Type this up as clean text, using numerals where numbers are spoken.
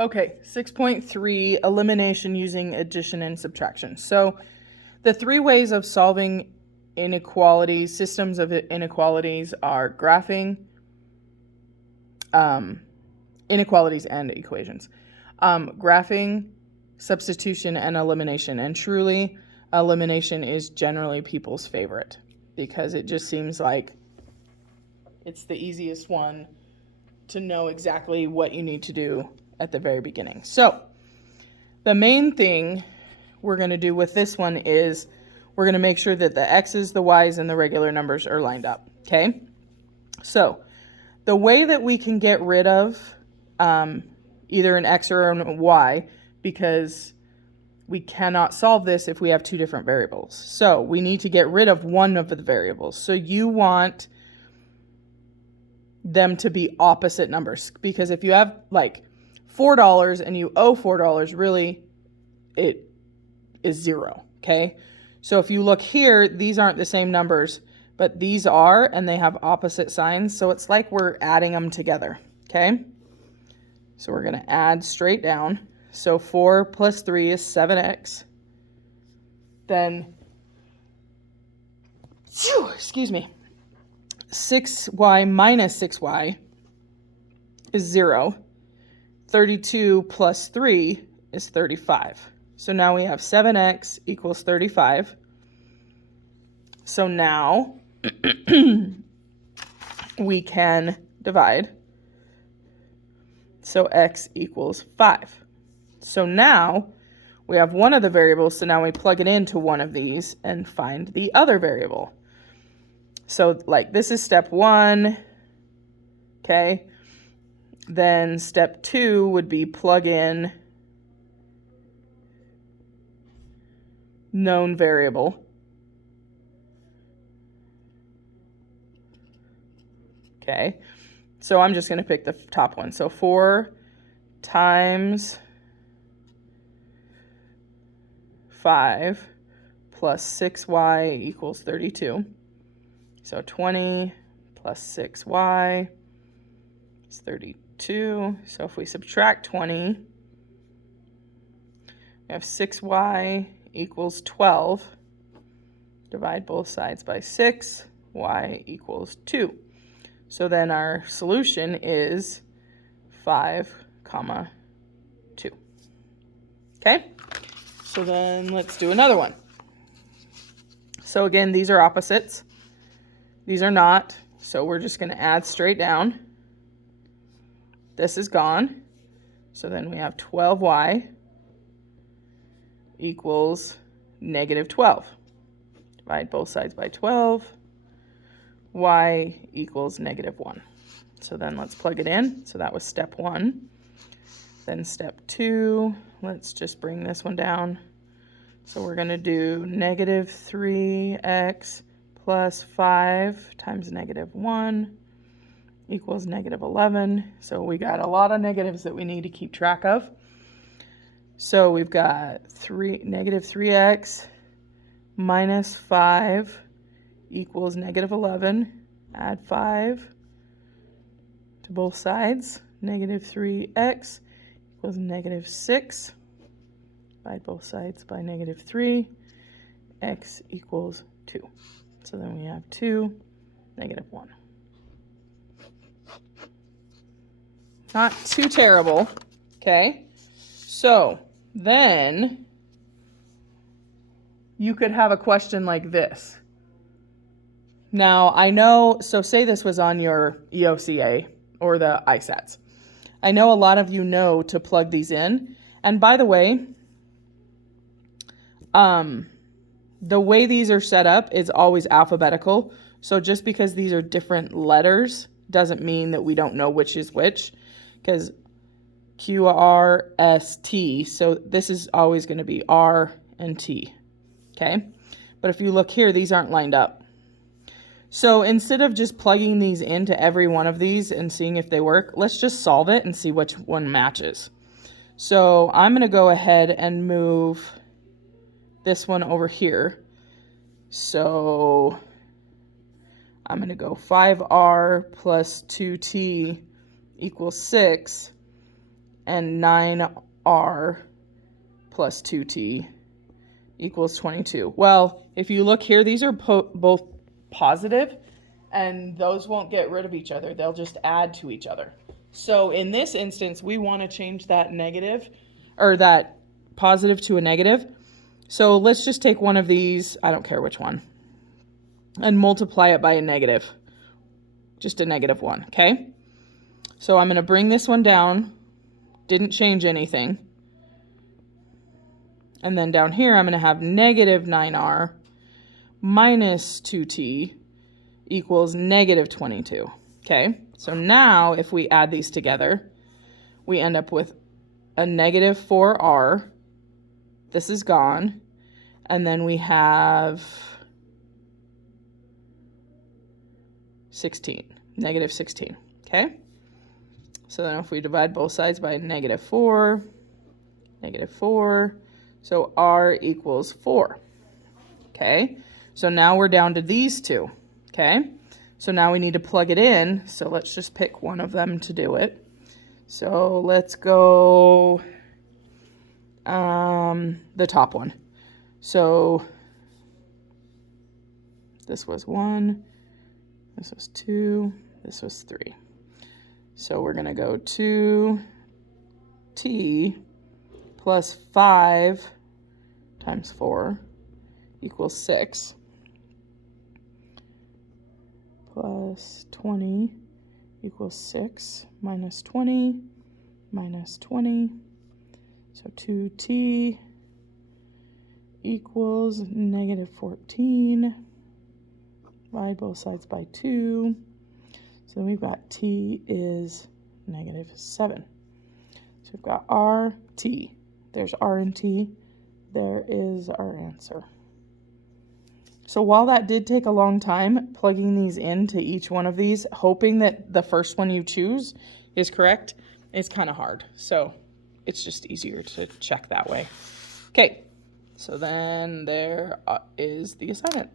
Okay, 6.3, elimination using addition and subtraction. So the three ways of solving inequalities, systems of inequalities, are graphing, inequalities and equations. Graphing, substitution, and elimination. And truly, elimination is generally people's favorite because it just seems like it's the easiest one to know exactly what you need to do at the very beginning. So the main thing we're going to do with this one is we're going to make sure that the x's, the y's, and the regular numbers are lined up. Okay? So the way that we can get rid of either an x or a y, because we cannot solve this if we have two different variables. So we need to get rid of one of the variables. So you want them to be opposite numbers, because if you have like $4 and you owe $4, really it is 0. Okay, so if you look here, these aren't the same numbers, but these are, and they have opposite signs, so it's like we're adding them together. Okay, so we're going to add straight down. So 4 plus 3 is 7x. Then, excuse me, 6y minus 6y is 0. 32 plus 3 is 35. So now we have 7x equals 35. So now we can divide. So x equals 5. So now we have one of the variables, so now we plug it into one of these and find the other variable. So like this is step 1, okay? Then step 2 would be plug in known variable. Okay, so I'm just going to pick the top one. So 4 times 5 plus 6y equals 32. So 20 plus 6y is 32. So if we subtract 20, we have 6y equals 12. Divide both sides by 6, y equals 2. So then our solution is 5, 2. Okay? So then let's do another one. So again, these are opposites. These are not. So we're just going to add straight down. This is gone. So then we have 12y equals negative 12. Divide both sides by 12. Y equals negative 1. So then let's plug it in. So that was step 1. Then step 2, let's just bring this one down. So we're going to do negative 3x plus 5 times negative 1 equals negative 11. So we got a lot of negatives that we need to keep track of. So we've got negative 3x minus 5 equals negative 11. Add 5 to both sides. Negative 3x equals negative 6. Divide both sides by negative 3. X equals 2. So then we have 2, negative 1. Not too terrible. Okay. So then you could have a question like this. Now, I know, so say this was on your EOCA or the ISATs. I know a lot of you know to plug these in. And by the way, the way these are set up is always alphabetical. So just because these are different letters doesn't mean that we don't know which is which. Because Q, R, S, T. So this is always going to be R and T. Okay? But if you look here, these aren't lined up. So instead of just plugging these into every one of these and seeing if they work, let's just solve it and see which one matches. So I'm going to go ahead and move this one over here. So I'm going to go 5R plus 2T equals 6. and 9r plus 2t equals 22. Well, if you look here, these are both positive, and those won't get rid of each other. They'll just add to each other. So in this instance, we want to change that negative, or that positive to a negative. So let's just take one of these, I don't care which one, and multiply it by a negative, just a -1, okay? So I'm going to bring this one down, didn't change anything. And then down here, I'm going to have negative 9r minus 2t equals negative 22. Okay, so now if we add these together, we end up with a negative 4r. This is gone. And then we have 16, negative 16. Okay, so then if we divide both sides by negative 4, so r equals 4. Okay, so now we're down to these two. Okay, so now we need to plug it in. So let's just pick one of them to do it. So let's go the top one. So this was 1, this was 2, this was 3. So we're going to go 2t plus 5 times 4 equals 6. Plus 20 equals 6 minus 20 minus 20. So 2t equals negative 14. Divide both sides by 2. So we've got t is negative 7. So we've got rt. There's r and t. There is our answer. So while that did take a long time, plugging these into each one of these, hoping that the first one you choose is correct, is kind of hard. So it's just easier to check that way. Okay, so then there is the assignment.